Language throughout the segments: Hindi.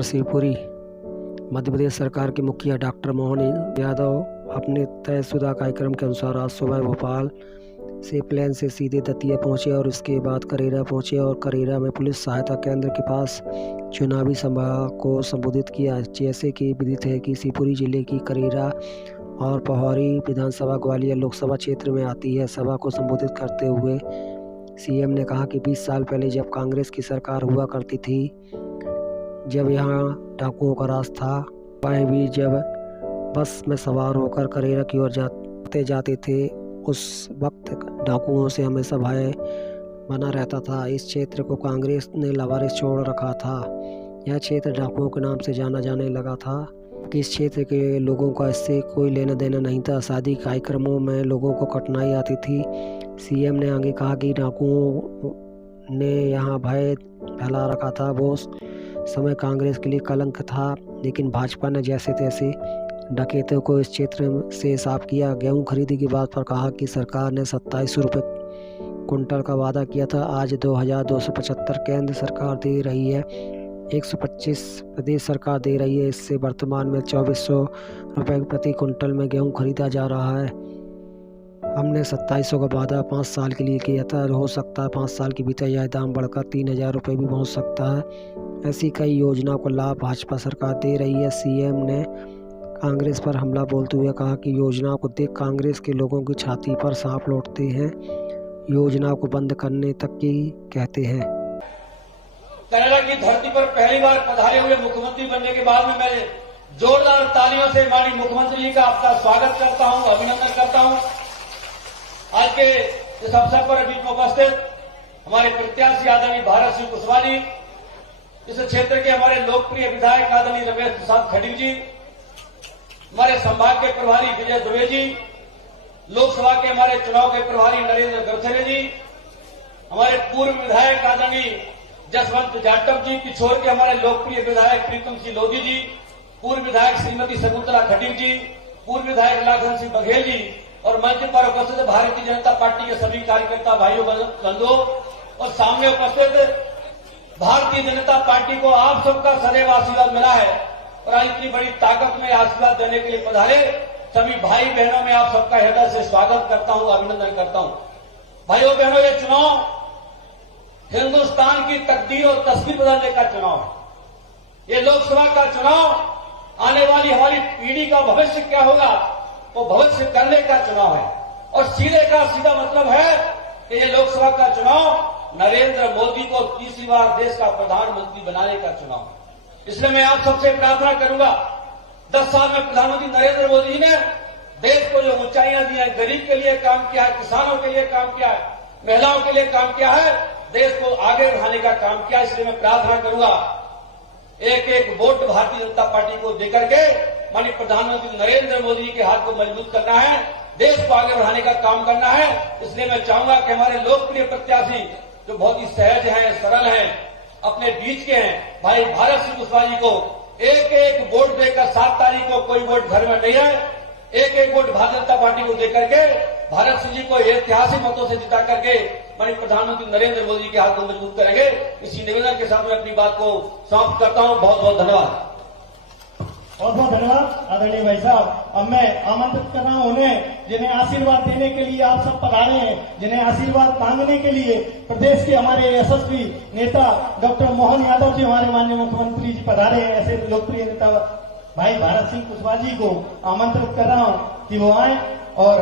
पर शिवपुरी। मध्य प्रदेश सरकार के मुखिया डॉक्टर मोहन यादव अपने तयशुदा कार्यक्रम के अनुसार आज सुबह भोपाल से प्लेन से सीधे दतिया पहुंचे और इसके बाद करेरा पहुंचे और करेरा में पुलिस सहायता केंद्र के पास चुनावी सभा को संबोधित किया। जैसे कि विदित है कि शिवपुरी जिले की करेरा और पोहरी विधानसभा ग्वालियर लोकसभा क्षेत्र में आती है। सभा को संबोधित करते हुए सीएम ने कहा कि 20 साल पहले जब कांग्रेस की सरकार हुआ करती थी, जब यहाँ डाकुओं का राज था, वह भी जब बस में सवार होकर करेरा की ओर जाते थे, उस वक्त डाकुओं से हमेशा भय बना रहता था। इस क्षेत्र को कांग्रेस ने लवारिस छोड़ रखा था। यह क्षेत्र डाकुओं के नाम से जाना जाने लगा था कि इस क्षेत्र के लोगों का इससे कोई लेना देना नहीं था। शादी कार्यक्रमों में लोगों को कठिनाई आती थी। सीएम ने आगे कहा कि डाकुओं ने यहाँ भय फैला रखा था। वो समय कांग्रेस के लिए कलंक था, लेकिन भाजपा ने जैसे तैसे डकैतों को इस क्षेत्र से साफ किया। गेहूं खरीदी की बात पर कहा कि सरकार ने 2700 रुपये कुंटल का वादा किया था। आज 2275 केंद्र सरकार दे रही है, 125 प्रदेश सरकार दे रही है। इससे वर्तमान में 2400 रुपये प्रति कुंटल में गेहूं खरीदा जा रहा है। हमने 2700 का वादा 5 साल के लिए किया था। हो सकता है 5 साल के भीतर यह दाम बढ़कर 3000 रुपये भी पहुंच सकता है। ऐसी कई योजनाओं का लाभ भाजपा सरकार दे रही है। सीएम ने कांग्रेस पर हमला बोलते हुए कहा कि योजनाओं को देख कांग्रेस के लोगों की छाती पर सांप लौटते हैं। योजनाओं को बंद करने तक की कहते हैं। करेरा की धरती पर पहली बार पधारे हुए मुख्यमंत्री बनने के बाद में मैं जोरदार तालियों से माननीय मुख्यमंत्री जी का आपका स्वागत करता हूं, अभिनंदन करता हूं। आज के इस अवसर पर बीच में उपस्थित हमारे प्रत्याशी आदरणीय भारत सिंह कुशवाहा जी, इस क्षेत्र के हमारे लोकप्रिय विधायक आदरणीय रमेश प्रसाद खटीक जी, हमारे संभाग के प्रभारी विजय दुबे जी, लोकसभा के हमारे चुनाव के प्रभारी नरेंद्र गरथरे जी, हमारे पूर्व विधायक आदरणीय जसवंत जाटव जी, पिछोर के हमारे लोकप्रिय विधायक प्रीतम सिंह लोधी जी, पूर्व विधायक श्रीमती शकुंतला खटीक जी, पूर्व विधायक लाखन सिंह बघेल जी और मंच पर उपस्थित भारतीय जनता पार्टी के सभी कार्यकर्ता भाइयों बंधुओं और सामने उपस्थित भारतीय जनता पार्टी को आप सबका सदैव आशीर्वाद मिला है और आज इतनी बड़ी ताकत में आशीर्वाद देने के लिए पधारे सभी भाई बहनों में आप सबका हृदय से स्वागत करता हूं, अभिनंदन करता हूं। भाइयों बहनों, ये चुनाव हिंदुस्तान की तकदीर और तस्वीर बदलने का चुनाव है। ये लोकसभा का चुनाव आने वाली हमारी पीढ़ी का भविष्य क्या होगा वो भविष्य करने का चुनाव है और सीधे का सीधा मतलब है कि ये लोकसभा का चुनाव नरेंद्र मोदी को तीसरी बार देश का प्रधानमंत्री बनाने का चुनाव है। इसलिए मैं आप सबसे प्रार्थना करूंगा, 10 साल में प्रधानमंत्री नरेंद्र मोदी जी ने देश को जो ऊंचाइयां दी हैं, गरीब के लिए काम किया है, किसानों के लिए काम किया है, महिलाओं के लिए काम किया है, देश को आगे बढ़ाने का काम किया। इसलिए मैं प्रार्थना करूंगा, एक एक वोट भारतीय जनता पार्टी को देकर के माननीय प्रधानमंत्री नरेंद्र मोदी जी के हाथ को मजबूत करना है, देश को आगे बढ़ाने का काम करना है। इसलिए मैं चाहूंगा कि हमारे लोकप्रिय प्रत्याशी जो बहुत ही सहज हैं, सरल हैं, अपने बीच के हैं, भाई भारत सिंह कुशवाहा जी को एक एक वोट देकर 7 तारीख को कोई वोट घर में नहीं है, एक एक वोट भारतीय जनता पार्टी को देकर के भारत सिंह जी को ऐतिहासिक मतों से जिता करके माननीय प्रधानमंत्री नरेंद्र मोदी जी के हाथ को मजबूत करेंगे। इसी निवेदन के साथ मैं अपनी बात को समाप्त करता हूं। बहुत बहुत धन्यवाद। बहुत बहुत धन्यवाद आदरणीय भाई साहब। अब मैं आमंत्रित कर रहा हूं उन्हें जिन्हें आशीर्वाद देने के लिए आप सब पधारे हैं, जिन्हें आशीर्वाद मांगने के लिए प्रदेश के हमारे यशस्वी नेता डॉक्टर मोहन यादव जी, हमारे माननीय मुख्यमंत्री जी पधारे हैं। ऐसे लोकप्रिय नेता भाई भारत सिंह कुशवाहा जी को आमंत्रित कर रहा हूं कि वो आए और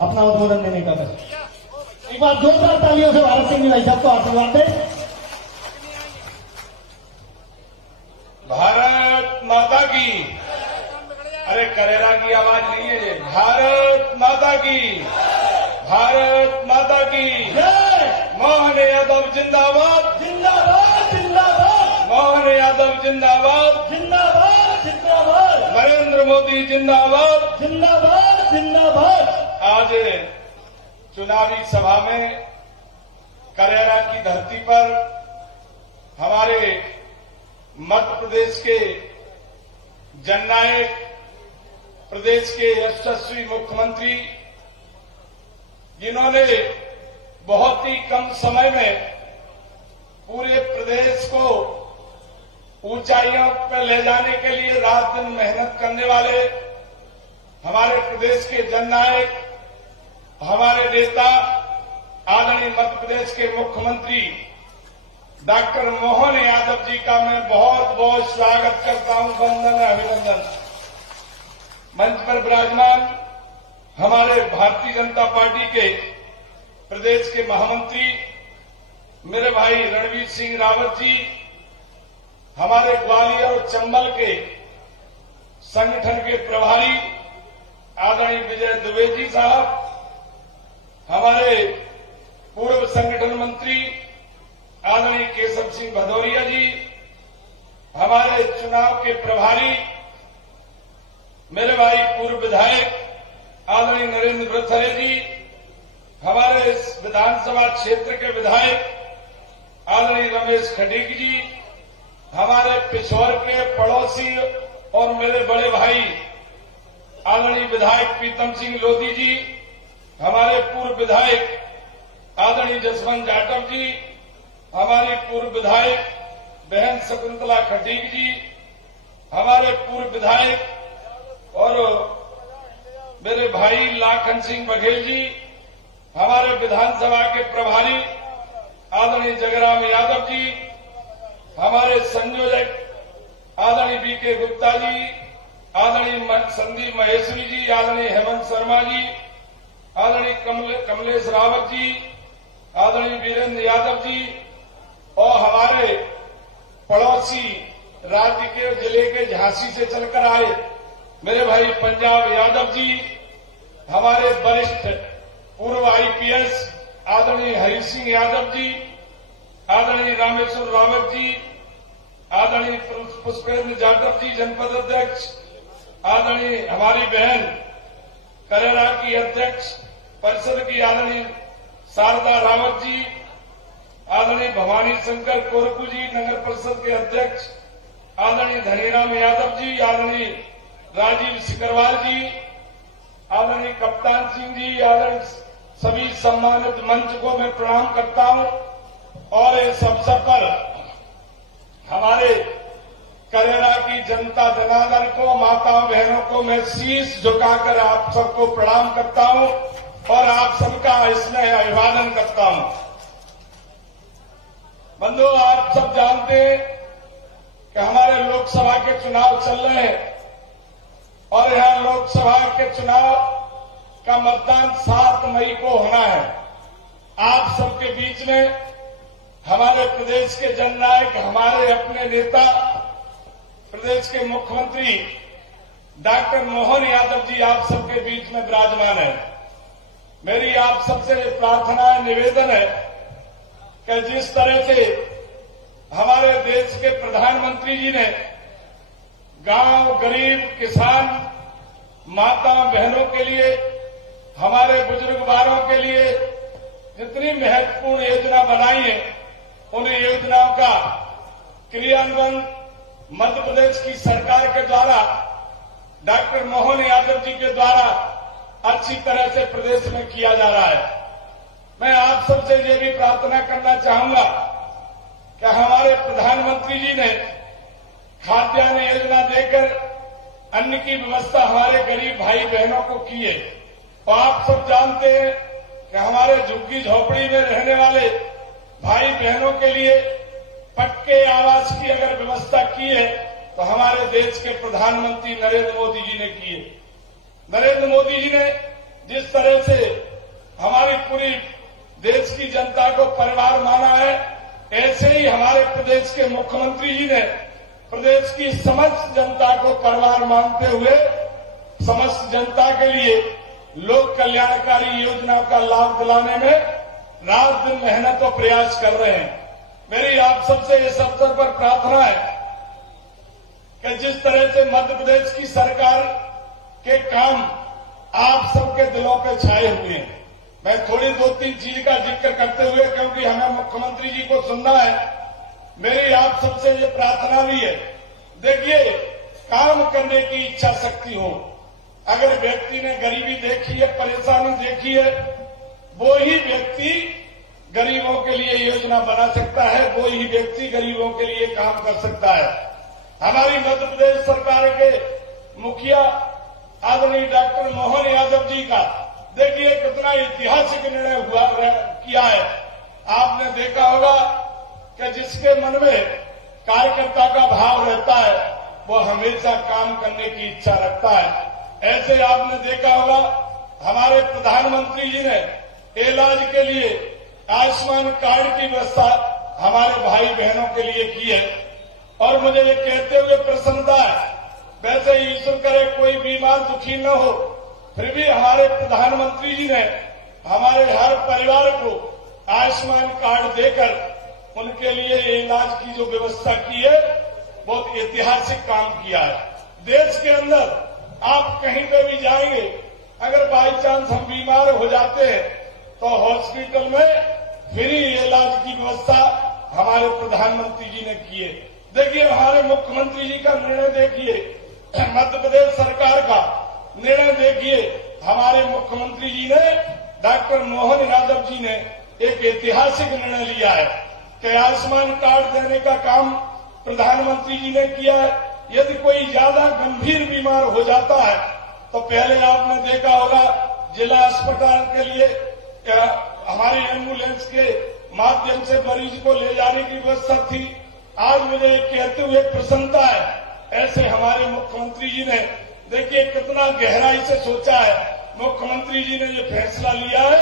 अपना उद्बोधन देने का बस एक बार जोरदार तालियों से भारत सिंह भाई साहब को आशीर्वाद दें। भारत माता की, अरे करेरा की आवाज नहीं है ये, भारत माता की, भारत माता की, मोहन यादव जिंदाबाद, जिंदाबाद जिंदाबाद, मोहन यादव जिंदाबाद, जिंदाबाद जिंदाबाद, नरेंद्र मोदी जिंदाबाद, जिंदाबाद जिंदाबाद। आज चुनावी सभा में करेरा की धरती पर हमारे मध्य प्रदेश के जननायक, प्रदेश के यशस्वी मुख्यमंत्री, जिन्होंने बहुत ही कम समय में पूरे प्रदेश को ऊंचाइयों पर ले जाने के लिए रात दिन मेहनत करने वाले हमारे प्रदेश के जननायक, हमारे नेता, आदरणीय मध्य प्रदेश के मुख्यमंत्री डॉक्टर मोहन यादव जी का मैं बहुत बहुत स्वागत करता हूं, वंदन अभिनंदन। मंच पर विराजमान हमारे भारतीय जनता पार्टी के प्रदेश के महामंत्री मेरे भाई रणवीर सिंह रावत जी, हमारे ग्वालियर और चंबल के संगठन के प्रभारी आदरणीय विजय दुबे जी साहब, हमारे पूर्व संगठन मंत्री आदरणीय केशव सिंह भदौरिया जी, हमारे चुनाव के प्रभारी मेरे भाई पूर्व विधायक आदरणीय नरेंद्र ब्रथरे जी, हमारे विधानसभा क्षेत्र के विधायक आदरणीय रमेश खटीक जी, हमारे पिछोर के पड़ोसी और मेरे बड़े भाई आदरणीय विधायक प्रीतम सिंह लोधी जी, हमारे पूर्व विधायक आदरणीय जसवंत जाटव जी, हमारी पूर्व विधायक बहन शकुंतला खटीक जी, हमारे पूर्व विधायक और मेरे भाई लाखन सिंह बघेल जी, हमारे विधानसभा के प्रभारी आदरणीय जगराम यादव जी, हमारे संयोजक आदरणीय बीके गुप्ता जी, आदरणीय संदीप महेश्वरी जी, आदरणीय हेमंत शर्मा जी, आदरणीय कमलेश रावत जी, आदरणीय वीरेंद्र यादव जी और हमारे पड़ोसी राज्य के जिले के झांसी से चलकर आए मेरे भाई पंजाब यादव जी, हमारे वरिष्ठ पूर्व आईपीएस आदरणीय हरि सिंह यादव जी, आदरणीय रामेश्वर रावत जी, आदरणीय पुष्पेंद्र जाटव जी जनपद अध्यक्ष, आदरणीय हमारी बहन करेरा की अध्यक्ष परिषद की आदरणीय शारदा रावत जी, आदरणीय भवानी शंकर कोरकू जी नगर परिषद के अध्यक्ष, आदरणीय धनीराम यादव जी, आदरणीय राजीव सिकरवाल जी, आदरणीय कप्तान सिंह जी, आदरणीय सभी सम्मानित मंच को मैं प्रणाम करता हूं और इस अवसर पर हमारे करेरा की जनता जनार्दन को, माताओं बहनों को मैं शीश झुकाकर आप सबको प्रणाम करता हूं और आप सबका इसमें अभिवादन करता हूं। बंधु, आप सब जानते हैं कि हमारे लोकसभा के चुनाव चल रहे हैं और यहां लोकसभा के चुनाव का मतदान 7 मई को होना है। आप सबके बीच में हमारे प्रदेश के जननायक, हमारे अपने नेता, प्रदेश के मुख्यमंत्री डॉक्टर मोहन यादव जी आप सबके बीच में विराजमान है। मेरी आप सबसे प्रार्थना है, निवेदन है कि जिस तरह से हमारे देश के प्रधानमंत्री जी ने गांव, गरीब, किसान, माता बहनों के लिए, हमारे बुजुर्गवारों के लिए जितनी महत्वपूर्ण योजना बनाई है, उन योजनाओं का क्रियान्वयन मध्य प्रदेश की सरकार के द्वारा, डॉक्टर मोहन यादव जी के द्वारा अच्छी तरह से प्रदेश में किया जा रहा है। मैं आप सबसे ये भी प्रार्थना करना चाहूंगा कि हमारे प्रधानमंत्री जी ने खाद्यान्न योजना देकर अन्न की व्यवस्था हमारे गरीब भाई बहनों को की है। और आप सब जानते हैं कि हमारे झुग्गी झोपड़ी में रहने वाले भाई बहनों के लिए पक्के आवास की अगर व्यवस्था की है तो हमारे देश के प्रधानमंत्री नरेंद्र मोदी जी ने की है। नरेंद्र मोदी जी ने जिस तरह से हमारी पूरी देश की जनता को परिवार माना है, ऐसे ही हमारे प्रदेश के मुख्यमंत्री जी ने प्रदेश की समस्त जनता को परिवार मानते हुए समस्त जनता के लिए लोक कल्याणकारी योजनाओं का लाभ दिलाने में रात दिन मेहनत और प्रयास कर रहे हैं। मेरी आप सबसे इस अवसर पर प्रार्थना है कि जिस तरह से मध्य प्रदेश की सरकार के काम आप सबके दिलों पे छाए हुए हैं, मैं थोड़ी 2-3 चीज का जिक्र करते हुए, क्योंकि हमें मुख्यमंत्री जी को सुनना है, मेरी आप सबसे ये प्रार्थना भी है। देखिए, काम करने की इच्छा शक्ति हो, अगर व्यक्ति ने गरीबी देखी है, परेशानी देखी है, वो ही व्यक्ति गरीबों के लिए योजना बना सकता है, वो ही व्यक्ति गरीबों के लिए काम कर सकता है। हमारी मध्य प्रदेश सरकार के मुखिया आदरणीय डॉक्टर मोहन यादव जी का देखिए कितना ऐतिहासिक निर्णय किया है। आपने देखा होगा कि जिसके मन में कार्यकर्ता का भाव रहता है वो हमेशा काम करने की इच्छा रखता है। ऐसे आपने देखा होगा हमारे प्रधानमंत्री जी ने इलाज के लिए आयुष्मान कार्ड की व्यवस्था हमारे भाई बहनों के लिए की है और मुझे ये कहते हुए प्रसन्नता है। वैसे ईश्वर करे कोई बीमार दुखी न हो, फिर भी हमारे प्रधानमंत्री जी ने हमारे हर परिवार को आयुष्मान कार्ड देकर उनके लिए इलाज की जो व्यवस्था की है बहुत ऐतिहासिक काम किया है। देश के अंदर आप कहीं पे भी जाएंगे, अगर बाई चांस हम बीमार हो जाते हैं तो हॉस्पिटल में फ्री इलाज की व्यवस्था हमारे प्रधानमंत्री जी ने की है। देखिए हमारे मुख्यमंत्री जी का निर्णय देखिए, मध्य प्रदेश सरकार का निर्णय देखिए। हमारे मुख्यमंत्री जी ने डॉक्टर मोहन यादव जी ने एक ऐतिहासिक निर्णय लिया है कि आयुष्मान कार्ड देने का काम प्रधानमंत्री जी ने किया है। यदि कोई ज्यादा गंभीर बीमार हो जाता है तो पहले आपने देखा होगा जिला अस्पताल के लिए हमारी एम्बुलेंस के माध्यम से मरीज को ले जाने की व्यवस्था थी। आज मुझे कहते हुए प्रसन्नता है, ऐसे हमारे मुख्यमंत्री जी ने देखिए कितना गहराई से सोचा है। मुख्यमंत्री जी ने ये फैसला लिया है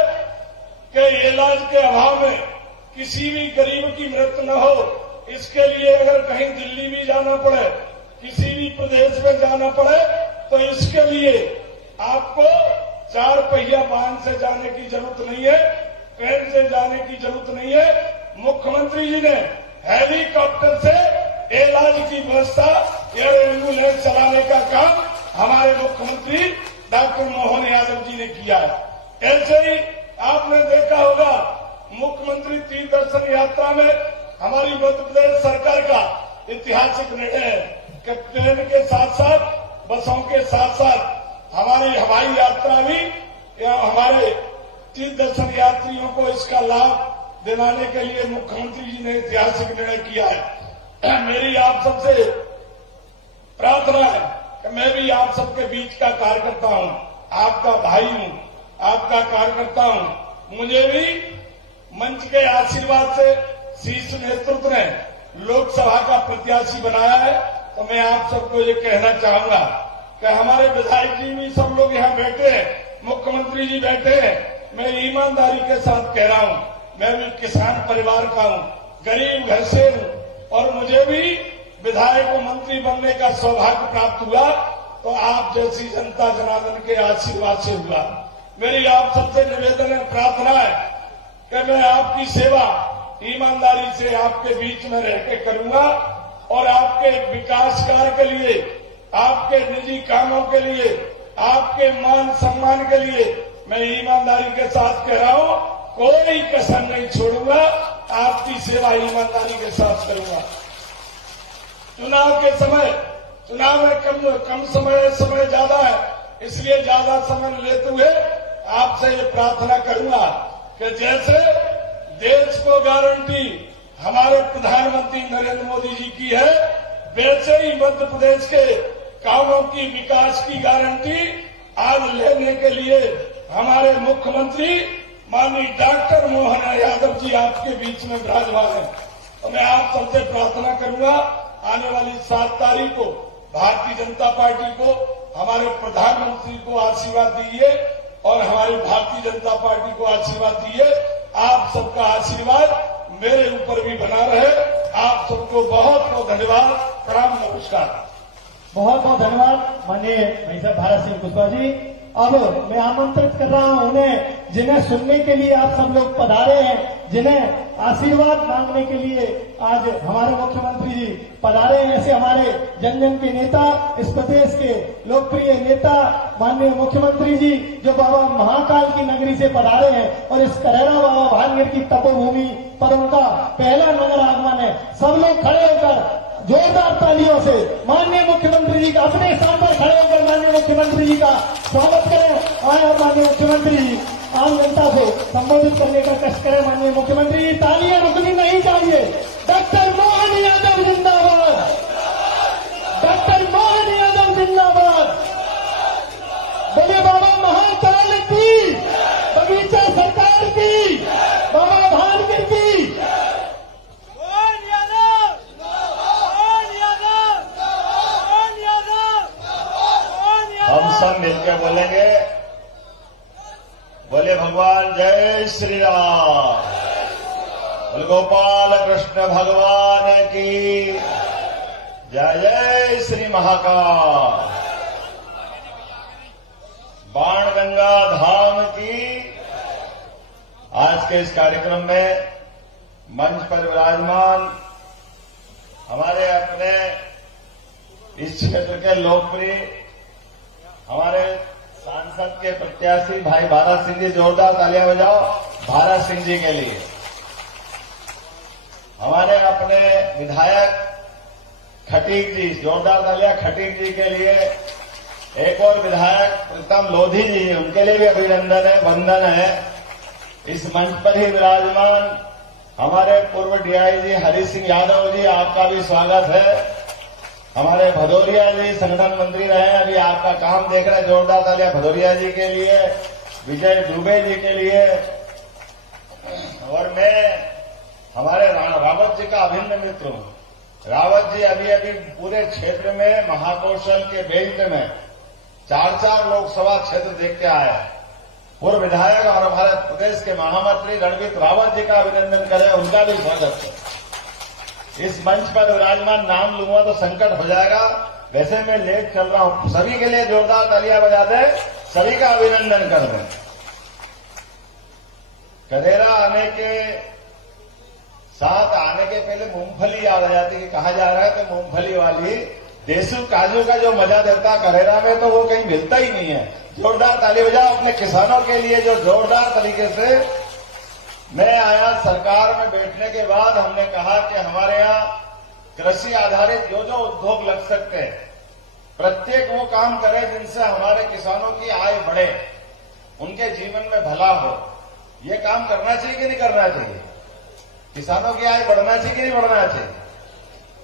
कि इलाज के अभाव में किसी भी गरीब की मृत्यु न हो, इसके लिए अगर कहीं दिल्ली भी जाना पड़े, किसी भी प्रदेश में जाना पड़े तो इसके लिए आपको 4 पहिया वाहन से जाने की जरूरत नहीं है, ट्रेन से जाने की जरूरत नहीं है। मुख्यमंत्री जी ने हेलीकॉप्टर से इलाज की व्यवस्था एयर एम्बुलेंस चलाने का काम हमारे मुख्यमंत्री डॉक्टर मोहन यादव जी ने किया है। ऐसे ही आपने देखा होगा मुख्यमंत्री तीर्थ दर्शन यात्रा में हमारी मध्य प्रदेश सरकार का ऐतिहासिक निर्णय है कि ट्रेन के साथ साथ बसों के साथ साथ हमारी हवाई यात्रा भी हमारे तीर्थ दर्शन यात्रियों को इसका लाभ दिलाने के लिए मुख्यमंत्री जी ने ऐतिहासिक निर्णय किया है। मेरी आप सबसे प्रार्थना है कि मैं भी आप सबके बीच का कार्यकर्ता हूं, आपका भाई हूं, आपका कार्यकर्ता हूं। मुझे भी मंच के आशीर्वाद से शीर्ष नेतृत्व ने लोकसभा का प्रत्याशी बनाया है। तो मैं आप सबको ये कहना चाहूंगा कि हमारे विधायक जी भी सब लोग यहाँ बैठे हैं, मुख्यमंत्री जी बैठे हैं। मैं ईमानदारी के साथ कह रहा हूं, मैं भी किसान परिवार का हूं, गरीब घर से हूं और मुझे भी विधायक और मंत्री बनने का सौभाग्य प्राप्त हुआ तो आप जैसी जनता जनार्दन के आशीर्वाद से हुआ। मेरी आप सबसे निवेदन है, प्रार्थना है कि मैं आपकी सेवा ईमानदारी से आपके बीच में रह के करूंगा और आपके विकास कार्य के लिए, आपके निजी कामों के लिए, आपके मान सम्मान के लिए मैं ईमानदारी के साथ कह रहा हूं, कोई कसर नहीं छोड़ूंगा, आपकी सेवा ईमानदारी के साथ करूंगा। चुनाव के समय, चुनाव में कम समय ज्यादा है, इसलिए ज्यादा समय लेते हुए आपसे ये प्रार्थना करूंगा कि जैसे देश को गारंटी हमारे प्रधानमंत्री नरेंद्र मोदी जी की है, वैसे ही मध्य प्रदेश के कामों की विकास की गारंटी आज लेने के लिए हमारे मुख्यमंत्री माननीय डॉक्टर मोहन यादव जी आपके बीच में विराजमान है। तो मैं आप सबसे प्रार्थना करूंगा आने वाली 7 तारीख को भारतीय जनता पार्टी को, हमारे प्रधानमंत्री को आशीर्वाद दीजिए और हमारी भारतीय जनता पार्टी को आशीर्वाद दीजिए। आप सबका आशीर्वाद मेरे ऊपर भी बना रहे। आप सबको बहुत बहुत धन्यवाद, प्रणाम, नमस्कार। बहुत बहुत धन्यवाद माननीय भाई साहब भारत सिंह कुशवाहा जी। अब मैं आमंत्रित कर रहा हूं उन्हें जिन्हें सुनने के लिए आप सब लोग पधारे हैं, जिन्हें आशीर्वाद मांगने के लिए आज हमारे मुख्यमंत्री जी पधारे हैं। ऐसे हमारे जन जन के नेता, इस प्रदेश के लोकप्रिय नेता माननीय मुख्यमंत्री जी जो बाबा महाकाल की नगरी से पधारे हैं और इस करेरा बाबा भानगढ़ की तपोभूमि पर उनका पहला नगर आगमन है। सब लोग खड़े होकर जोरदार तालियों से माननीय मुख्यमंत्री जी का, अपने स्थान पर खड़े होकर माननीय मुख्यमंत्री जी का स्वागत करें। आए और माननीय मुख्यमंत्री जी आम जनता को संबोधित करने का कष्ट करें। माननीय मुख्यमंत्री जी, तालियां रुकनी नहीं चाहिए। डॉक्टर मोहन यादव जिंदाबाद, के बोलेंगे, बोले भगवान जय श्री राम, बोले गोपाल कृष्ण भगवान की जय, जय श्री महाकाल, बाणगंगा धाम की। आज के इस कार्यक्रम में मंच पर विराजमान हमारे अपने इस क्षेत्र के लोकप्रिय हमारे सांसद के प्रत्याशी भाई भारत सिंह जी, जोरदार तालियां बजाओ भारत सिंह जी के लिए। हमारे अपने विधायक खटीक जी, जोरदार तालियां खटीक जी के लिए। एक और विधायक प्रीतम लोधी जी, उनके लिए भी अभिनंदन है, वंदन है। इस मंच पर ही विराजमान हमारे पूर्व डीआईजी हरि सिंह यादव जी, आपका भी स्वागत है। हमारे भदौरिया जी संगठन मंत्री रहे, अभी आपका काम देख रहे हैं, जोरदार तालियां भदौरिया जी के लिए, विजय दुबे जी के लिए। और मैं हमारे रावत जी का अभिन्न मित्र हूं। रावत जी अभी अभी पूरे क्षेत्र में महाकौशल के बेल्ट में 4 लोकसभा क्षेत्र देख के आए। पूर्व विधायक और हमारे प्रदेश के महामंत्री रणजीत रावत जी का अभिनंदन करें, उनका भी स्वागत है। इस मंच पर विराजमान नाम लूंगा तो संकट हो जाएगा, वैसे मैं लेट चल रहा हूं। सभी के लिए जोरदार तालियां बजा दें, सभी का अभिनंदन कर दें। करेरा आने के साथ आने के पहले मूंगफली याद आ जाती है, कहा जा रहा है तो मूंगफली वाली देसी काजू का जो मजा देता करेरा में, तो वो कहीं मिलता ही नहीं है। जोरदार ताली बजाओ अपने किसानों के लिए, जो जोरदार तरीके से। मैं आया सरकार में बैठने के बाद, हमने कहा कि हमारे यहाँ कृषि आधारित जो जो उद्योग लग सकते हैं, प्रत्येक वो काम करें जिनसे हमारे किसानों की आय बढ़े, उनके जीवन में भला हो। ये काम करना चाहिए कि नहीं करना चाहिए? किसानों की आय बढ़ना चाहिए कि नहीं बढ़ना चाहिए?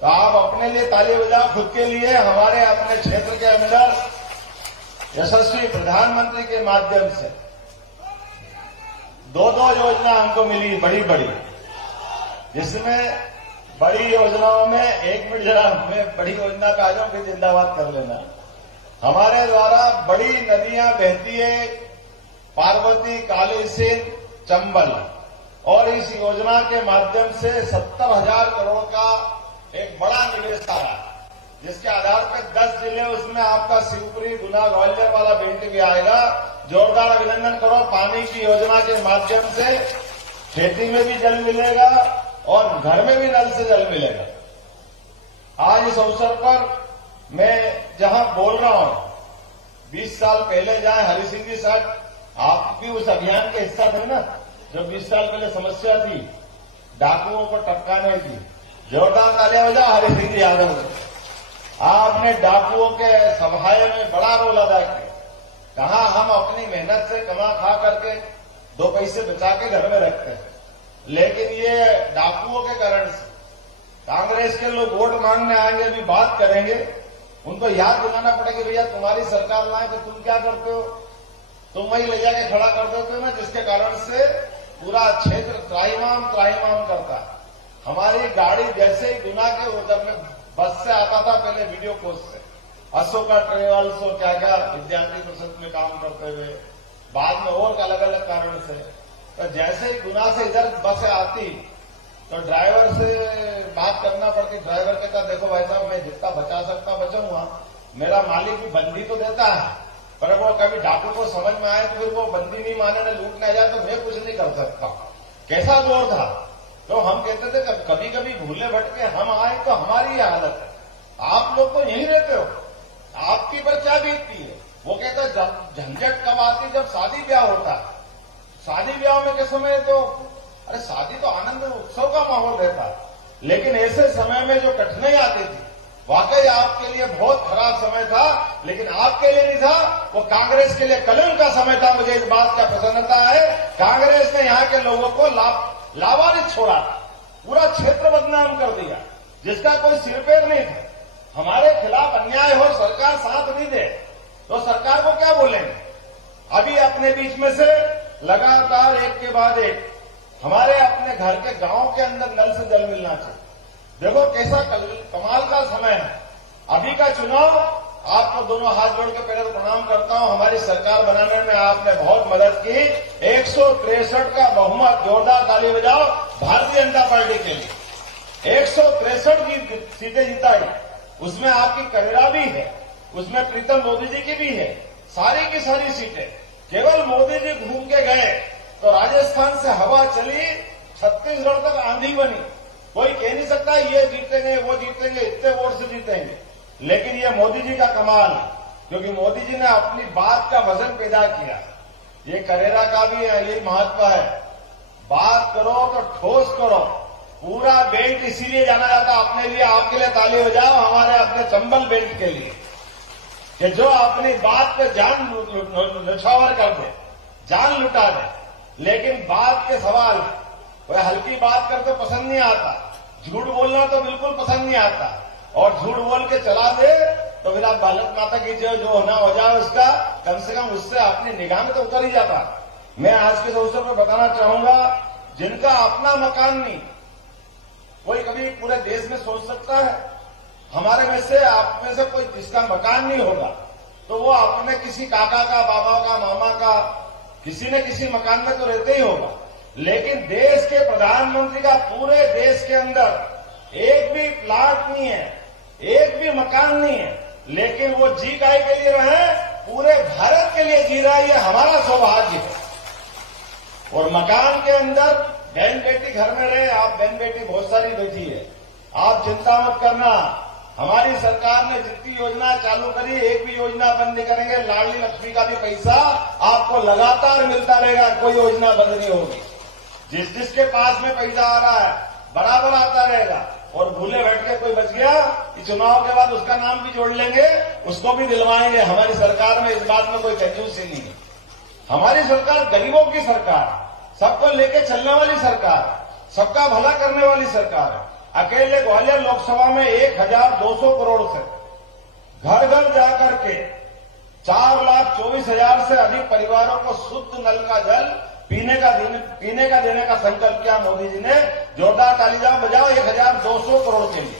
तो आप अपने लिए ताली बजाओ, खुद के लिए। हमारे अपने क्षेत्र के अंदर यशस्वी प्रधानमंत्री के माध्यम से 2 योजना हमको मिली बड़ी बड़ी, जिसमें बड़ी योजनाओं में, एक मिनट जरा मैं बड़ी योजना पे आ जाऊं, फिर जिंदाबाद कर लेना। हमारे द्वारा बड़ी नदियां बहती है, पार्वती, काली सिंध, चंबल, और इस योजना के माध्यम से 70,000 करोड़ का एक बड़ा निवेश आ रहा है, जिसके आधार पर 10 जिले, उसमें आपका शिवपुरी, गुना, ग्वालियर वाला बेल्ट भी आएगा। जोरदार अभिनंदन करो। पानी की योजना के माध्यम से खेती में भी जल मिलेगा और घर में भी नल से जल मिलेगा। आज इस अवसर पर मैं जहां बोल रहा हूं, 20 साल पहले जहां हरि सिंह जी साहब, आप भी उस अभियान के हिस्सा थे ना, जो 20 साल पहले समस्या थी डाकुओं को टपकाने की। जोरदार तालियां बजाओ हरि सिंह जी यादव ने। आपने डाकुओं के सभाए में बड़ा रोल अदा किया। कहा हम अपनी मेहनत से कमा खा करके 2 पैसे बचा के घर में रखते हैं, लेकिन ये डाकुओं के कारण से कांग्रेस के लोग वोट मांगने आएंगे, अभी बात करेंगे, उनको याद दिलाना पड़ेगा, भैया तुम्हारी सरकार लाए तो तुम क्या करते हो, तुम वही ले जाके खड़ा कर देते हो ना, जिसके कारण से पूरा क्षेत्र त्राहिमाम करता है। हमारी गाड़ी जैसे ही गुना के, जब मैं बस से आता था पहले वीडियो पोस्ट से, अशोका ट्रेवल्स और क्या क्या विद्यार्थी परिषद में काम करते हुए, बाद में और अलग अलग कारण से, तो जैसे ही गुना से इधर बस आती तो ड्राइवर से बात करना पड़ती। ड्राइवर कहता देखो भाई साहब, मैं जितना बचा सकता बचाऊंगा, मेरा मालिक भी बंदी तो देता है, पर वो कभी डाकू को समझ में आए तो फिर वो बंदी नहीं माने न लूटने जाए तो मैं कुछ नहीं कर सकता। कैसा दौर था। तो हम कहते थे कभी कभी भूले भटके हम आए तो हमारी ये हालत है, आप लोग तो यहीं रहते हो, आपकी पर क्या बीतती है। वो कहता झंझट कब आती, जब शादी ब्याह होता है। शादी ब्याह में के समय तो अरे शादी तो आनंद उत्सव का माहौल रहता है, लेकिन ऐसे समय में जो कठिनाई आती थी, वाकई आपके लिए बहुत खराब समय था, लेकिन आपके लिए नहीं था, वो कांग्रेस के लिए कलंक का समय था। मुझे इस बात का प्रसन्नता है, कांग्रेस ने यहाँ के लोगों को लावारिस छोड़ा, पूरा क्षेत्र बदनाम कर दिया, जिसका कोई सिरपैर नहीं था। हमारे खिलाफ अन्याय हो, सरकार साथ नहीं दे तो सरकार को क्या बोलेंगे। अभी अपने बीच में से लगातार एक के बाद एक हमारे अपने घर के गांव के अंदर नल से जल मिलना चाहिए। देखो कैसा कमाल का समय है। अभी का चुनाव आपको दोनों हाथ जोड़ के पहले तो प्रणाम करता हूं। हमारी सरकार बनाने में आपने बहुत मदद की। 163 का बहुमत, जोरदार ताली बजाओ भारतीय जनता पार्टी के लिए। 163 की सीटें जिताई, उसमें आपकी करेरा भी है, उसमें प्रीतम मोदी जी की भी है, सारी की सारी सीटें। केवल मोदी जी घूम के गए तो राजस्थान से हवा चली, छत्तीसगढ़ तक आंधी बनी। कोई कह नहीं सकता ये जीतेंगे वो जीतेंगे, इतने वोट से जीतेंगे, लेकिन ये मोदी जी का कमाल है, क्योंकि मोदी जी ने अपनी बात का वजन पैदा किया। ये करेरा का भी यही महत्व है, बात करो तो ठोस करो। पूरा बेल्ट इसीलिए जाना जाता अपने लिए, आपके लिए ताली बजाओ, हमारे अपने चंबल बेल्ट के लिए, कि जो अपनी बात पे जान न्यौछावर कर दे, जान लुटा दे। लेकिन बात के सवाल, कोई हल्की बात करके पसंद नहीं आता, झूठ बोलना तो बिल्कुल पसंद नहीं आता, और झूठ बोल के चला दे तो फिर आप भारत माता की जो होना हो जाए उसका कम से कम उससे अपनी निगाह में तो उतर ही जाता। मैं आज के अवसर पर बताना चाहूंगा, जिनका अपना मकान नहीं, कोई कभी पूरे देश में सोच सकता है हमारे में से, आप में से कोई जिसका मकान नहीं होगा तो वो अपने किसी काका का, बाबा का, मामा का, किसी न किसी मकान में तो रहते ही होगा। लेकिन देश के प्रधानमंत्री का पूरे देश के अंदर एक भी प्लाट नहीं है, एक भी मकान नहीं है, लेकिन वो जी काय के लिए रहे, पूरे भारत के लिए जी रहा है, ये हमारा सौभाग्य है। और मकान के अंदर बहन बेटी घर में रहे, आप बहन बेटी बहुत सारी बैठी है, आप चिंता मत करना। हमारी सरकार ने जितनी योजना चालू करी, एक भी योजना बंद नहीं करेंगे। लाडली लक्ष्मी का भी पैसा आपको लगातार मिलता रहेगा, कोई योजना बंद नहीं होगी। जिसके पास में पैसा आ रहा है बराबर आता रहेगा। और भूले बैठ के कोई बच गया कि चुनाव के बाद उसका नाम भी जोड़ लेंगे, उसको भी दिलवाएंगे। हमारी सरकार में इस बात में कोई कंजूसी नहीं है। हमारी सरकार गरीबों की सरकार, सबको लेके चलने वाली सरकार, सबका भला करने वाली सरकार है। अकेले ग्वालियर लोकसभा में 1200 करोड़ से घर घर जाकर के 4,24,000 से अधिक परिवारों को शुद्ध नल का जल पीने का देने का संकल्प किया मोदी जी ने। जोरदार ताली बजाओ 1200 करोड़ के लिए।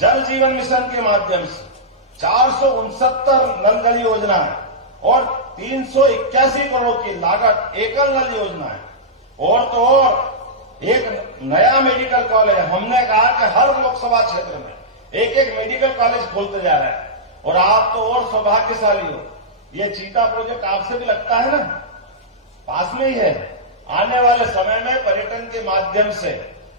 जल जीवन मिशन के माध्यम से 469 नल जल योजना है और 381 करोड़ की लागत एकल नल योजना है। और तो और एक नया मेडिकल कॉलेज, हमने कहा कि हर लोकसभा क्षेत्र में एक एक मेडिकल कॉलेज खोलते जा रहा है। और आप तो और सौभाग्यशाली हो, ये चीता प्रोजेक्ट आपसे भी लगता है ना, पास में ही है। आने वाले समय में पर्यटन के माध्यम से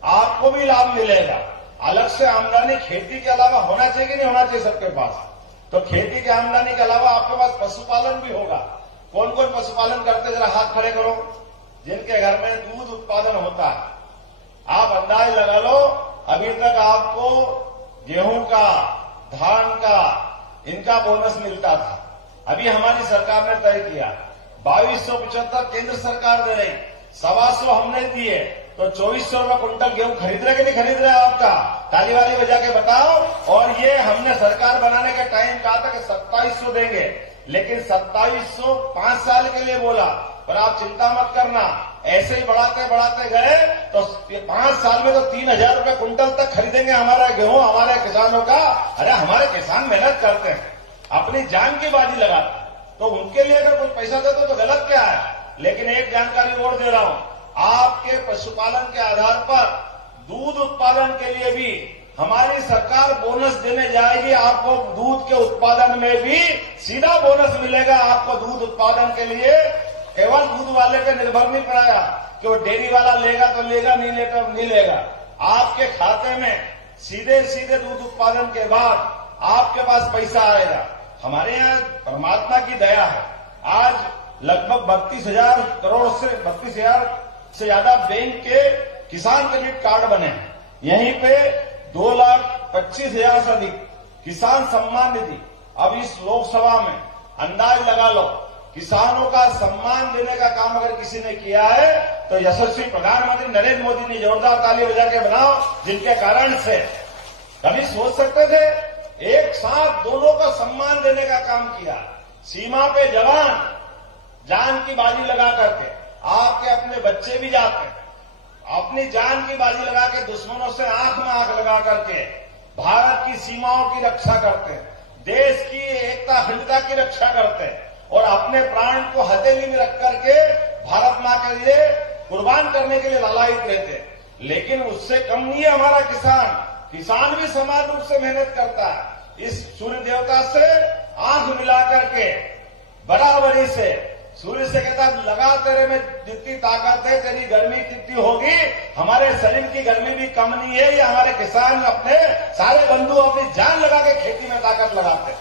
आपको भी लाभ मिलेगा। अलग से आमदनी खेती के अलावा होना चाहिए कि नहीं होना चाहिए सबके पास? तो खेती की आमदनी के अलावा आपके पास पशुपालन भी होगा। कौन कौन पशुपालन करते, जरा हाथ खड़े करो। जिनके घर में दूध उत्पादन होता है, आप अंदाज लगा लो, अभी तक आपको गेहूं का, धान का, इनका बोनस मिलता था। अभी हमारी सरकार ने तय किया 2275 केंद्र सरकार दे रही, 125 हमने दिए, तो 2400 रुपये कुंटल गेहूं खरीद रहे कि नहीं खरीद रहे? आपका ताली वाली बजा के बताओ। और ये हमने सरकार बनाने के टाइम कहा था कि 2700 देंगे, लेकिन 2700 5 साल के लिए बोला। पर आप चिंता मत करना, ऐसे ही बढ़ाते बढ़ाते गए तो 5 साल में तो 3000 रुपये कुंटल तक खरीदेंगे हमारा गेहूं, हमारे किसानों का। अरे हमारे किसान मेहनत करते हैं, अपनी जान की बाजी लगाते हैं, तो उनके लिए अगर कुछ पैसा दे तो गलत क्या है? लेकिन एक जानकारी और दे रहा हूं, आपके पशुपालन के आधार पर दूध उत्पादन के लिए भी हमारी सरकार बोनस देने जाएगी। आपको दूध के उत्पादन में भी सीधा बोनस मिलेगा। आपको दूध उत्पादन के लिए केवल दूध वाले पे निर्भर नहीं पड़ेगा कि वो डेयरी वाला लेगा तो लेगा, नहीं लेगा नहीं लेगा। आपके खाते में सीधे सीधे दूध उत्पादन के बाद आपके पास पैसा आएगा। हमारे यहाँ परमात्मा की दया है, आज लगभग 32,000 करोड़ से 32,000 से ज्यादा बैंक के किसान क्रेडिट कार्ड बने हैं। यहीं पे 2,25,000 से अधिक किसान सम्मान निधि। अब इस लोकसभा में अंदाज लगा लो, किसानों का सम्मान देने का काम अगर किसी ने किया है तो यशस्वी प्रधानमंत्री नरेंद्र मोदी ने। जोरदार ताली बजा के बनाओ, जिनके कारण से कभी सोच सकते थे एक साथ दोनों का सम्मान देने का काम किया। सीमा पे जवान जान की बाजी लगा करके, आपके अपने बच्चे भी जाते हैं, अपनी जान की बाजी लगा के दुश्मनों से आंख में आंख लगा करके भारत की सीमाओं की रक्षा करते हैं, देश की एकता अखंडता की रक्षा करते हैं और अपने प्राण को हथेली में रख करके भारत मां के लिए कुर्बान करने के लिए लालायित रहते हैं। लेकिन उससे कम नहीं है हमारा किसान भी समान रूप से मेहनत करता है। इस सूर्य देवता से आंख मिला करके बराबरी से सूर्य से कहता लगा तेरे में जितनी ताकत है, तेरी गर्मी कितनी होगी, हमारे शरीर की गर्मी भी कम नहीं है। ये हमारे किसान अपने सारे बंधु अपनी जान लगा के खेती में ताकत लगाते हैं।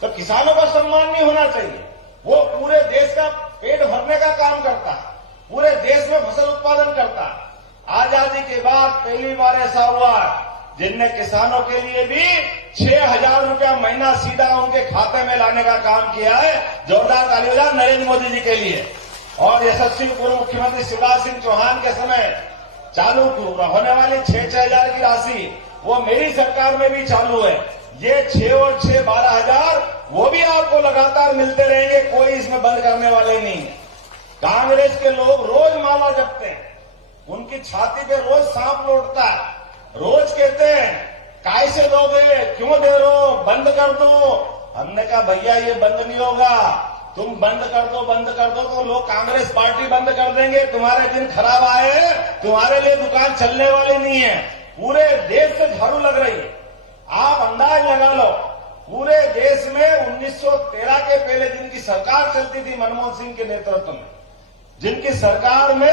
तो किसानों का सम्मान नहीं होना चाहिए। वो पूरे देश का पेट भरने का काम करता है, पूरे देश में फसल उत्पादन करता है। आजादी के बाद पहली बार ऐसा हुआ जिनने किसानों के लिए भी 6,000 रुपया महीना सीधा उनके खाते में लाने का काम किया है। जोरदार ताली बजाओ नरेंद्र मोदी जी के लिए। और यशस्वी पूर्व मुख्यमंत्री शिवराज सिंह चौहान के समय चालू होने वाली 6,000 की राशि वो मेरी सरकार में भी चालू है। ये 6 और 6 12,000 वो भी आपको लगातार मिलते रहेंगे, कोई इसमें बंद करने वाले नहीं है। कांग्रेस के लोग रोज माला जपते हैं, उनकी छाती पे रोज सांप लौटता है, रोज कहते हैं काय से दोगे, क्यों दे रहे हो, बंद कर दो। हमने कहा भैया ये बंद नहीं होगा, तुम बंद कर दो तो लोग कांग्रेस पार्टी बंद कर देंगे। तुम्हारे दिन खराब आए हैं, तुम्हारे लिए दुकान चलने वाली नहीं है। पूरे देश से झाड़ू लग रही है। आप अंदाज लगा लो, पूरे देश में 1913 के पहले जिनकी सरकार चलती थी मनमोहन सिंह के नेतृत्व में, जिनकी सरकार में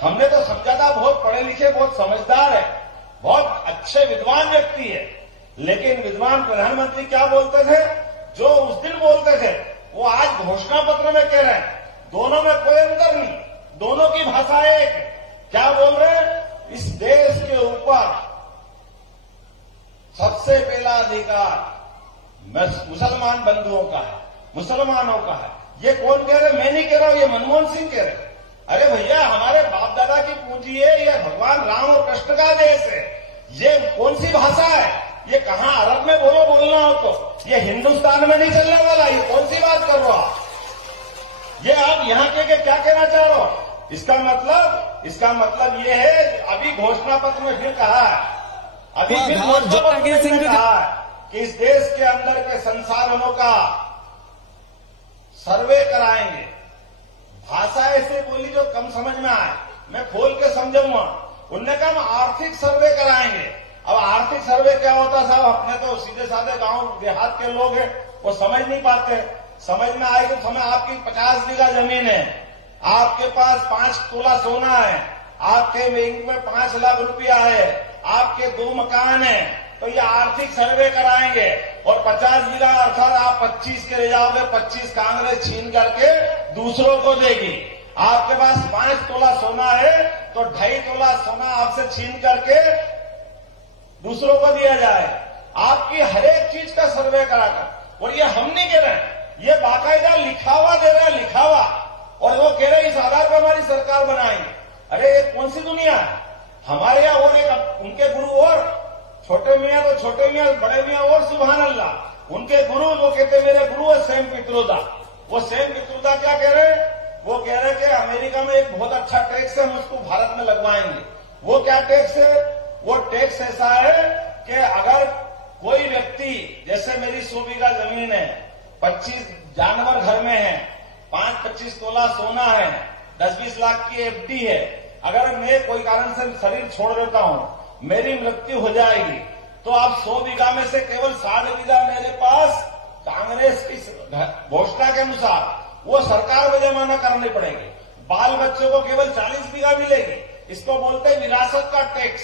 हमने तो समझा था बहुत पढ़े लिखे, बहुत समझदार है, बहुत अच्छे विद्वान व्यक्ति है, लेकिन विद्वान प्रधानमंत्री क्या बोलते थे, जो उस दिन बोलते थे वो आज घोषणा पत्र में कह रहे हैं। दोनों में कोई अंतर नहीं, दोनों की भाषा एक है। क्या बोल रहे हैं, इस देश के ऊपर सबसे पहला अधिकार मुसलमान बंधुओं का है, मुसलमानों का है। ये कौन कह रहे, मैं नहीं कह रहा हूं, ये मनमोहन सिंह कह रहे। अरे भैया हमारे बाप दादा की पूंजी है, ये भगवान राम और कृष्ण का देश है। ये कौन सी भाषा है, ये कहां अरब में बोलना हो तो, ये हिंदुस्तान में नहीं चलने वाला। ये कौन सी बात कर रहे हो आप, ये आप यहां के क्या कहना चाह रहे हो। इसका मतलब ये है, अभी घोषणा पत्र में फिर कहा है, अभी फिर घोषणा पत्र में कहा है कि इस देश के अंदर के संसाधनों का सर्वे कराएंगे। भाषा ऐसे बोली जो कम समझ में आए, मैं खोल के समझाऊंगा। उनने कहा हम आर्थिक सर्वे कराएंगे। अब आर्थिक सर्वे क्या होता साहब, अपने तो सीधे साधे गांव देहात के लोग हैं, वो समझ नहीं पाते। समझ में आएगी तो हमें आपकी 50 बीघा जमीन है, आपके पास 5 तोला सोना है, आपके बैंक में 5 लाख रुपया है, आपके 2 मकान है, तो ये आर्थिक सर्वे कराएंगे। और 50 बीघा अर्थात आप 25 के ले जाओगे, 25 कांग्रेस छीन करके दूसरों को देगी। आपके पास 5 तोला सोना है तो 2.5 तोला सोना आपसे छीन करके दूसरों को दिया जाए। आपकी हर एक चीज का सर्वे कराकर, और ये हम नहीं कह रहे, ये बाकायदा लिखावा दे रहे हैं, लिखावा। और वो कह रहे हैं इस आधार पर हमारी सरकार बनाएंगे। अरे ये कौन सी दुनिया है। हमारे यहाँ और एक उनके गुरु और छोटे मियाँ तो छोटे मियाँ, बड़े मियाँ और सुभान अल्लाह। उनके गुरु वो कहते मेरे गुरु है सेम पित्रोदा। वो सेम पित्रोदा क्या कह रहे हैं, वो कह रहे हैं कि अमेरिका में एक बहुत अच्छा टैक्स है, हम उसको भारत में लगवाएंगे। वो क्या टैक्स है, वो टैक्स ऐसा है कि अगर कोई व्यक्ति, जैसे मेरी 100 बीघा जमीन है, 25 जानवर घर में है, 5-25 तोला सोना है, 10-20 लाख की एफडी है, अगर मैं कोई कारण से शरीर छोड़ देता हूं, मेरी मृत्यु हो जाएगी, तो आप 100 बीघा में से केवल 60 बीघा मेरे पास कांग्रेस की घोषणा के अनुसार वो सरकार को जमा करनी पड़ेगी। बाल बच्चों को केवल 40 बीघा मिलेगी। इसको बोलते हैं विरासत का टैक्स।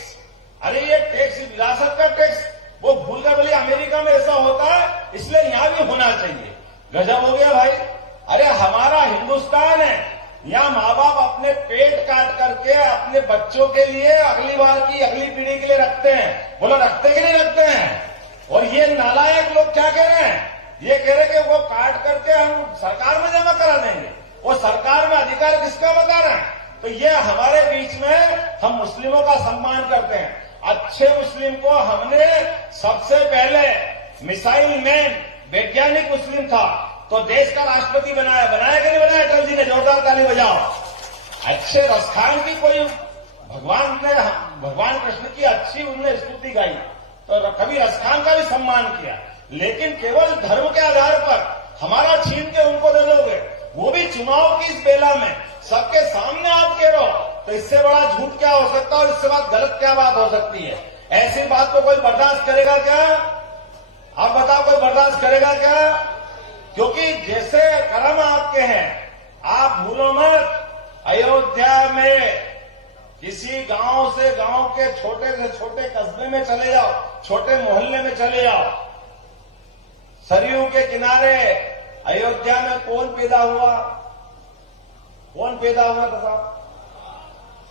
अरे ये टैक्स, विरासत का टैक्स, वो भूल कर बोले अमेरिका में ऐसा होता है इसलिए यहां भी होना चाहिए। गजब हो गया भाई। अरे हमारा हिंदुस्तान है, यहाँ माँ बाप अपने पेट काट करके अपने बच्चों के लिए अगली बार की अगली पीढ़ी के लिए रखते हैं। बोला रखते कि नहीं रखते हैं। और ये नालायक लोग क्या कह रहे हैं, ये कह रहे कि वो काट करके हम सरकार में जमा करा देंगे। वो सरकार में अधिकार किसका बता रहे हैं। तो ये हमारे बीच में, हम मुस्लिमों का सम्मान करते हैं। अच्छे मुस्लिम को हमने सबसे पहले मिसाइल मैन, वैज्ञानिक मुस्लिम था तो देश का राष्ट्रपति बनाया कि नहीं बनाया। अटल जी ने, जोरदार ताली बजाओ। अच्छे रसखान की कोई भगवान कृष्ण की अच्छी उनने स्तुति गाई तो कभी रसखान का भी सम्मान किया। लेकिन केवल धर्म के आधार पर हमारा छीन के उनको दे दोगे, वो भी चुनाव की इस बेला में सबके सामने आप कह रहे हो, तो इससे बड़ा झूठ क्या हो सकता है और इससे बात गलत क्या बात हो सकती है? ऐसी बात को कोई बर्दाश्त करेगा क्या? आप बताओ, कोई बर्दाश्त करेगा क्या? क्योंकि जैसे कर्म आपके हैं, आप भूलो मत, अयोध्या में किसी गांव से गांव के छोटे से छोटे कस्बे में चले जाओ, छोटे मोहल्ले में चले जाओ, सरयू के किनारे अयोध्या में कौन पैदा हुआ? कौन पैदा हुआ? बताओ,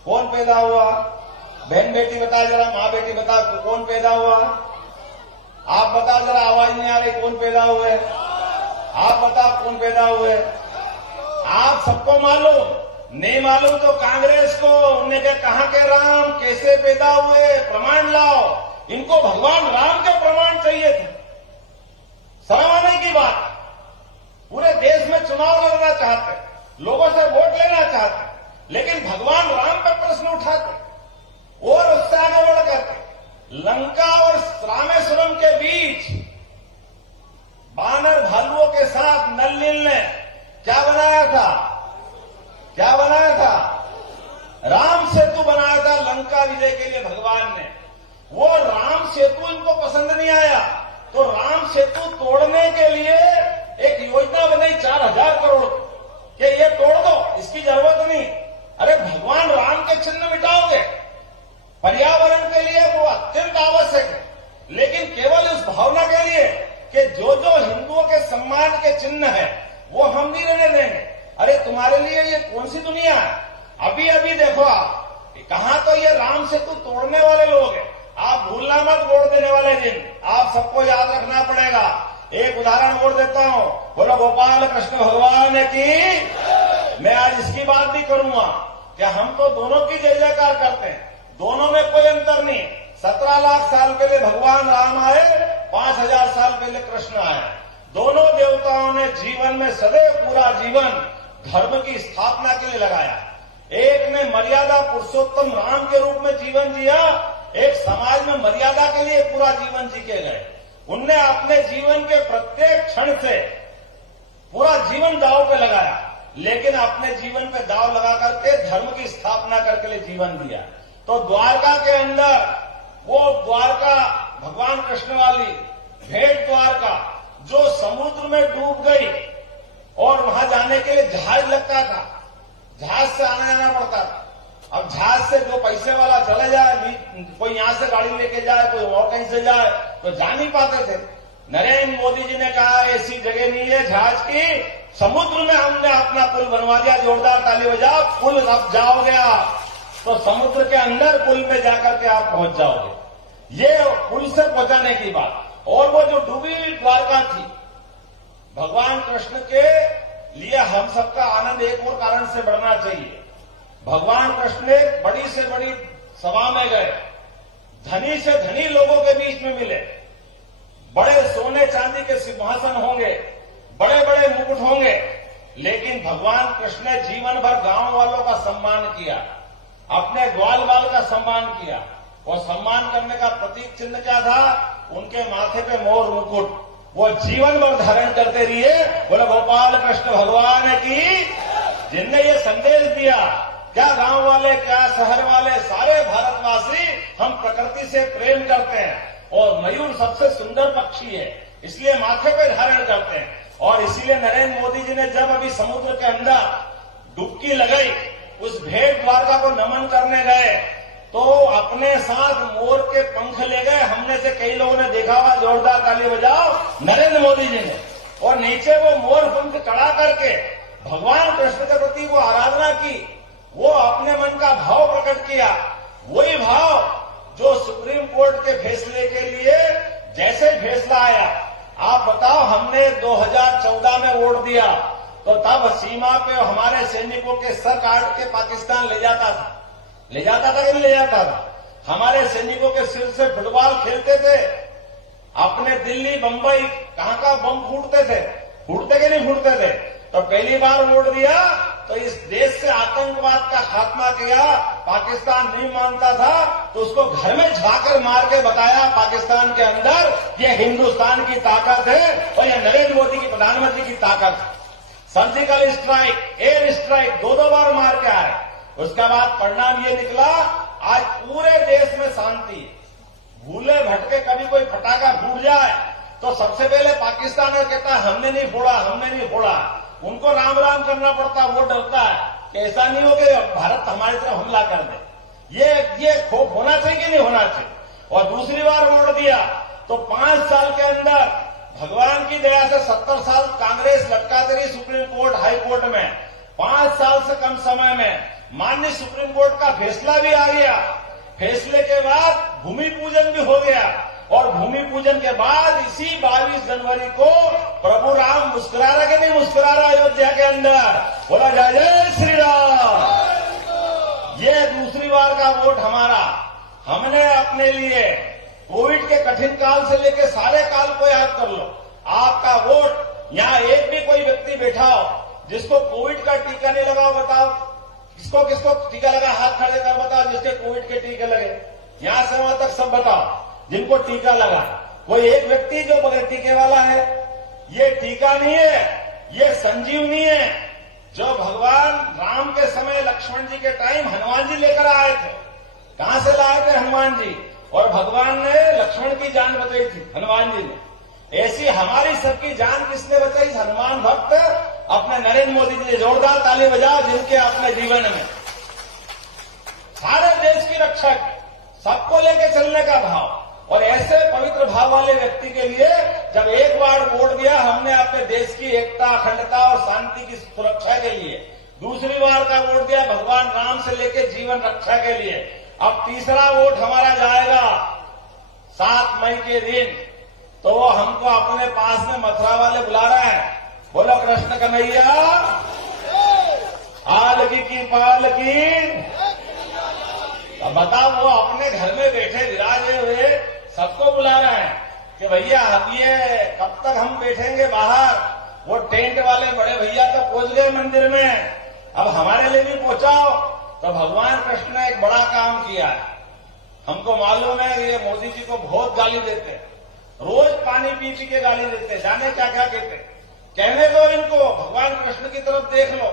कौन पैदा हुआ? बहन बेटी बता जरा, माँ बेटी बता, कौन पैदा हुआ? आप बताओ जरा, आवाज नहीं आ रही, कौन पैदा हुए? आप बताओ कौन पैदा हुए? आप सबको मालूम, नहीं मालूम तो कांग्रेस को, उनने कहा के राम कैसे पैदा हुए, प्रमाण लाओ। इनको भगवान राम के प्रमाण चाहिए थे। शर्म आने की बात, पूरे देश में चुनाव लड़ना चाहते, लोगों से वोट लेना चाहते, लेकिन भगवान राम पर प्रश्न उठाते और उससे आगे बढ़ करते लंका और रामेश्वरम के बीच बानर भालुओं के साथ नल नील ने क्या बनाया था? क्या बनाया था? राम सेतु बनाया था लंका विजय के लिए भगवान ने। वो राम सेतु इनको पसंद नहीं आया, तो राम सेतु तोड़ने के लिए एक योजना बनाई 4000 करोड़ कि ये तोड़ दो, इसकी जरूरत नहीं। अरे भगवान राम के चिन्ह मिटाओगे, पर्यावरण के लिए वो अत्यंत आवश्यक है, लेकिन केवल उस भावना के लिए कि जो जो हिंदुओं के सम्मान के चिन्ह है वो हम नहीं रहने देंगे। अरे तुम्हारे लिए ये कौन सी दुनिया है? अभी अभी देखो आप, कहां तो ये राम सेतु तोड़ने वाले लोग हैं। आप भूलना मत वोट देने वाले दिन, आप सबको याद रखना पड़ेगा। एक उदाहरण और देता हूं, बोलो गोपाल कृष्ण भगवान की। मैं आज इसकी बात भी करूंगा कि हम तो दोनों की जय जयकार करते हैं, दोनों में कोई अंतर नहीं। 17 लाख साल पहले भगवान राम आए, 5000 साल पहले कृष्ण आए। दोनों देवताओं ने जीवन में सदैव पूरा जीवन धर्म की स्थापना के लिए लगाया। एक ने मर्यादा पुरुषोत्तम राम के रूप में जीवन जिया, एक समाज में मर्यादा के लिए पूरा जीवन जी के गए। उनने अपने जीवन के प्रत्येक क्षण से पूरा जीवन दांव पे लगाया, लेकिन अपने जीवन पे दांव लगा करके धर्म की स्थापना करके लिए जीवन दिया। तो द्वारका के अंदर वो द्वारका भगवान कृष्ण वाली भेंट द्वारका जो समुद्र में डूब गई और वहां जाने के लिए जहाज लगता था, जहाज से आना जाना पड़ता था। अब जहाज से जो पैसे वाला चले जाए, कोई यहां से गाड़ी लेके जाए, कोई और कहीं से जाए, तो जा नहीं पाते थे। नरेंद्र मोदी जी ने कहा ऐसी जगह नहीं है जहाज की, समुद्र में हमने अपना पुल बनवा दिया, जोरदार ताली बजाओ, पुल अब जाओगे आप तो समुद्र के अंदर पुल में जाकर के आप पहुंच जाओगे। ये पुल से पहुंचाने की बात। और वो जो डूबी हुई द्वारका थी, भगवान कृष्ण के लिए हम सबका आनंद एक और कारण से बढ़ना चाहिए। भगवान कृष्ण बड़ी से बड़ी सभा में गए, धनी से धनी लोगों के बीच में मिले, बड़े सोने चांदी के सिंहासन होंगे, बड़े बड़े मुकुट होंगे, लेकिन भगवान कृष्ण ने जीवन भर गांव वालों का सम्मान किया, अपने ग्वाल बाल का सम्मान किया। और सम्मान करने का प्रतीक चिन्ह क्या था? उनके माथे पे मोर मुकुट, वो जीवन भर धारण करते रहिए। बोले गोपाल कृष्ण भगवान की। जिनने ये संदेश दिया, क्या गांव वाले, क्या शहर वाले, सारे भारतवासी हम प्रकृति से प्रेम करते हैं और मयूर सबसे सुंदर पक्षी है, इसलिए माथे पे धारण करते हैं। और इसीलिए नरेंद्र मोदी जी ने जब अभी समुद्र के अंदर डुबकी लगाई, उस भेंट द्वारका को नमन करने गए, तो अपने साथ मोर के पंख ले गए। हमने से कई लोगों ने देखा हुआ, जोरदार ताली बजाओ, नरेंद्र मोदी जी ने। और नीचे वो मोर पंख चढ़ा करके भगवान कृष्ण के प्रति वो आराधना की, वो अपने मन का भाव प्रकट किया। वही भाव जो सुप्रीम कोर्ट के फैसले के लिए जैसे फैसला आया, आप बताओ, हमने 2014 में वोट दिया तो तब सीमा पे हमारे सैनिकों के सर काट के पाकिस्तान ले जाता था कि नहीं ले जाता था? हमारे सैनिकों के सिर से फुटबॉल खेलते थे, अपने दिल्ली बंबई कहां का बम फूटते थे, फूटते कि नहीं फूटते थे? तो पहली बार वोट दिया तो इस देश से आतंकवाद का खात्मा किया। पाकिस्तान नहीं मानता था तो उसको घर में झाकर मार के बताया पाकिस्तान के अंदर ये हिंदुस्तान की ताकत है और ये नरेंद्र मोदी की प्रधानमंत्री की ताकत है। सर्जिकल स्ट्राइक, एयर स्ट्राइक दो बार मार के आए। उसका बाद परिणाम ये निकला, आज पूरे देश में शांति है। भूले भटके कभी कोई पटाखा फूट जाए तो सबसे पहले पाकिस्तान कहता है हमने नहीं फोड़ा, हमने नहीं फोड़ा। उनको राम राम करना पड़ता, वो डरता है कि ऐसा नहीं हो कि भारत हमारी तरफ हमला कर दे। ये खौफ होना चाहिए कि नहीं होना चाहिए। और दूसरी बार वोट दिया तो 5 साल के अंदर भगवान की दया से 70 साल कांग्रेस लटकाती रही सुप्रीम कोर्ट, हाई कोर्ट में। 5 साल से कम समय में माननीय सुप्रीम कोर्ट का फैसला भी आ गया। फैसले के बाद भूमि पूजन भी हो गया और भूमि पूजन के बाद इसी 22 जनवरी को प्रभु राम मुस्कुरा रहा कि नहीं मुस्कुरा रहा अयोध्या के अंदर? बोला जय जय श्री राम। ये दूसरी बार का वोट हमारा। हमने अपने लिए कोविड के कठिन काल से लेकर सारे काल को याद कर लो। आपका वोट, यहाँ एक भी कोई व्यक्ति बैठा हो जिसको कोविड का टीका नहीं लगा हो, बताओ किसको किसको टीका लगा, हाथ खड़े कर बताओ जिसके कोविड के टीके लगे। यहां से वहां तक सब बताओ जिनको टीका लगा। कोई एक व्यक्ति जो बगैर टीके वाला है? ये टीका नहीं है, ये संजीवनी है जो भगवान राम के समय लक्ष्मण जी के टाइम हनुमान जी लेकर आए थे। कहां से लाए थे? हनुमान जी। और भगवान ने लक्ष्मण की जान बचाई थी, हनुमान जी ने। ऐसी हमारी सबकी जान किसने बचाई? हनुमान भक्त अपने नरेंद्र मोदी जी। जोरदार ताली बजाओ जिनके अपने जीवन में सारे देश की रक्षा की, सबको लेके चलने का भाव। और ऐसे पवित्र भाव वाले व्यक्ति के लिए जब एक बार वोट दिया हमने अपने देश की एकता, अखंडता और शांति की सुरक्षा के लिए, दूसरी बार का वोट दिया भगवान राम से लेकर जीवन रक्षा के लिए। अब तीसरा वोट हमारा जाएगा 7 मई के दिन, तो वो हमको अपने पास में मथुरा वाले बुला रहे हैं। बोलो कृष्ण कन्हैया आल की पाल की। अब बताओ, वो अपने घर में बैठे विराजे हुए सबको बुला रहे हैं कि भैया अब ये कब तक हम बैठेंगे बाहर? वो टेंट वाले बड़े भैया तो पहुंच गए मंदिर में, अब हमारे लिए भी पहुंचाओ। तो भगवान कृष्ण ने एक बड़ा काम किया है। हमको मालूम है ये मोदी जी को बहुत गाली देते, रोज पानी पी पी के गाली देते, जाने क्या क्या कहते। कहने दो इनको, भगवान कृष्ण की तरफ देख लो।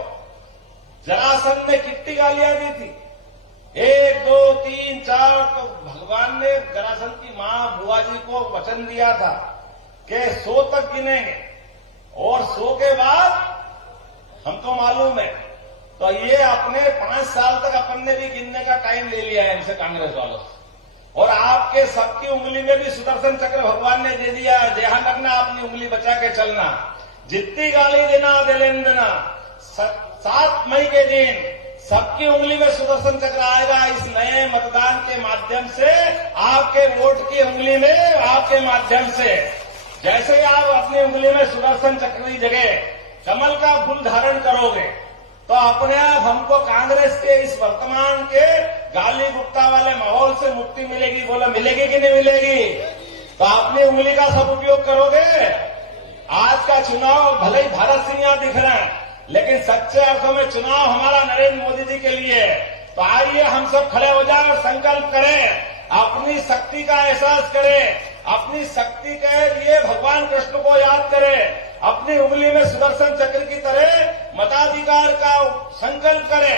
जरासंध ने कितनी गालियां दी थी? 1 2 3 4। तो भगवान ने जरासंध की मां बुआ जी को वचन दिया था कि 100 तक गिनेंगे और 100 के बाद हमको मालूम है। तो ये अपने 5 साल तक अपन ने भी गिनने का टाइम ले लिया है इनसे, कांग्रेस वालों से। और आपके सबकी उंगली में भी सुदर्शन चक्र भगवान ने दे दिया है। ध्यान रखना, अपनी उंगली बचा के चलना। जितनी गाली देना दे लेना, 7 मई के दिन सबकी उंगली में सुदर्शन चक्र आएगा। इस नए मतदान के माध्यम से, आपके वोट की उंगली में, आपके माध्यम से जैसे ही आप अपनी उंगली में सुदर्शन चक्र की जगह कमल का फूल धारण करोगे तो अपने आप हमको कांग्रेस के इस वर्तमान के गाली गुप्ता वाले माहौल से मुक्ति मिलेगी। बोलो मिलेगी कि नहीं मिलेगी? तो अपनी उंगली का सदुपयोग करोगे। आज का चुनाव भले ही भारत सिंह यहां दिख रहे हैं, लेकिन सच्चे अर्थों में चुनाव हमारा नरेंद्र मोदी जी के लिए है। तो आइए हम सब खड़े हो जाए और संकल्प करें, अपनी शक्ति का एहसास करें, अपनी शक्ति के लिए भगवान कृष्ण को याद करें, अपनी उंगली में सुदर्शन चक्र की तरह मताधिकार का संकल्प करें।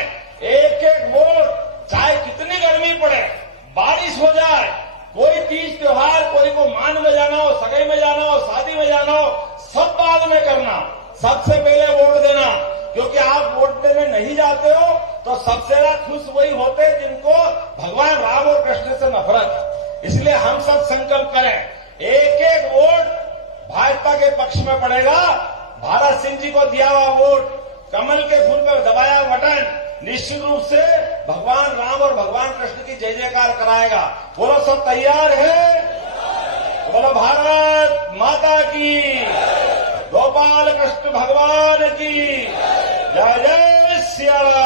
एक एक वोट, चाहे कितनी गर्मी पड़े, बारिश हो जाए, कोई तीज त्योहार, कोई को मान में जाना हो, सगाई में जाना हो, शादी में जाना हो, सब बाद में करना, सबसे पहले वोट देना। क्योंकि आप वोट देने नहीं जाते हो तो सबसे ज्यादा खुश वही होते हैं जिनको भगवान राम और कृष्ण से नफरत है। इसलिए हम सब संकल्प करें, एक एक वोट भाजपा के पक्ष में पड़ेगा। भारत सिंह जी को दिया हुआ वोट, कमल के फूल पर दबाया बटन निश्चित रूप से भगवान राम और भगवान कृष्ण की जय जयकार कराएगा। बोलो सब तैयार है? बोलो भारत माता की, गोपाल कृष्ण भगवान की जय। जय श्री राम।